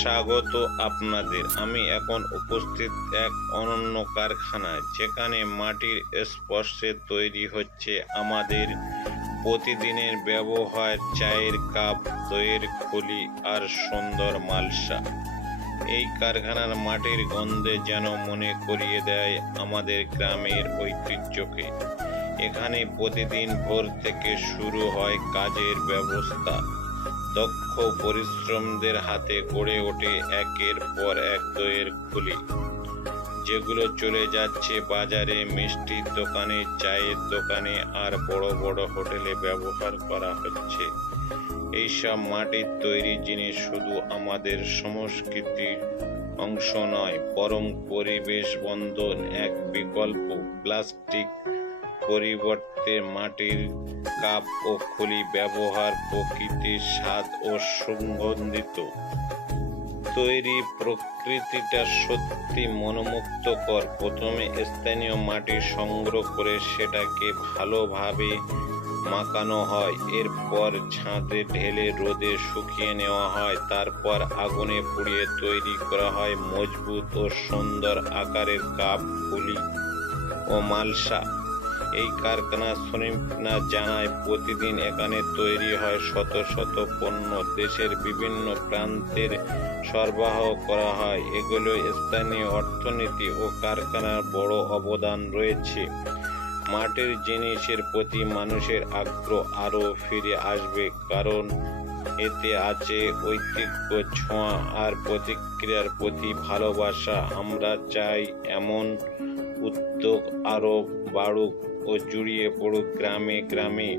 স্বাগত আপনাদের। আমি এখন উপস্থিত এক অনন্য কারখানায়, যেখানে মাটির স্পর্শে তৈরি হচ্ছে আমাদের প্রতিদিনের ব্যবহার চায়ের কাপ, দইয়ের খলি আর সুন্দর মালসা। এই কারখানার মাটির গন্ধে যেন মনে করিয়ে দেয় আমাদের গ্রামের ঐতিহ্যকে। এখানে প্রতিদিন ভোর থেকে শুরু হয় কাজের ব্যবস্থা। দক্ষ পরিশ্রমদের হাতে গড়ে ওঠে একের পর এক দইয়ের খলি, যেগুলো চলে যাচ্ছে বাজারে, মিষ্টির দোকানে, চায়ের দোকানে আর বড় বড় হোটেলে ব্যবহার করা হচ্ছে। এইসব মাটির তৈরি জিনিস শুধু আমাদের সংস্কৃতির অংশ নয়, বরং পরিবেশ বন্ধন এক বিকল্প। প্লাস্টিক পরিবর্তে মাটির কাপ ও খলি ব্যবহার প্রকৃতির স্বাদ ও সুগন্ধিত তৈরি প্রকৃতিটা সত্যি মনোমুগ্ধকর। প্রথমে স্থানীয় মাটি সংগ্রহ করে সেটাকে ভালোভাবে মাখানো হয়, এরপর ছাদে ঢেলে রোদে শুকিয়ে নেওয়া হয়, তারপর আগুনে পুড়িয়ে তৈরি করা হয় মজবুত ও সুন্দর আকারের কাপ, খলি ও মালসা। এই কারখানার শ্রমিকরা জানায়, প্রতিদিন এখানে তৈরি হয় শত শত পণ্য, দেশের বিভিন্ন প্রান্তের সরবরাহ করা হয়। এগুলো স্থানীয় অর্থনীতি ও কারখানার বড় অবদান রয়েছে। মাটির জিনিসের প্রতি মানুষের আগ্রহ আরও ফিরে আসবে, কারণ এতে আছে ঐতিহ্য, ছোঁয়া আর প্রতিক্রিয়ার প্রতি ভালোবাসা। আমরা চাই এমন উদ্যোগ আরও বাড়ুক ও জড়িয়ে পড়ুক গ্রামে গ্রামে,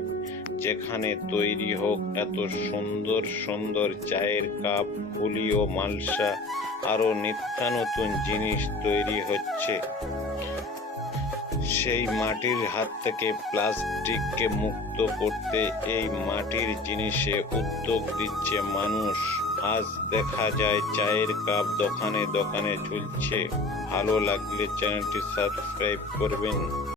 যেখানে তৈরি হোক এত সুন্দর সুন্দর চায়ের কাপ, খলি ও মালসা। আরও নিত্য নতুন জিনিস তৈরি হচ্ছে। সেই মাটির হাত থেকে প্লাস্টিককে মুক্ত করতে এই মাটির জিনিসে উদ্যোগ দিচ্ছে মানুষ। আজ দেখা যায় চায়ের কাপ দোকানে দোকানে ঝুলছে। ভালো লাগলে চ্যানেলটি সাবস্ক্রাইব করবেন।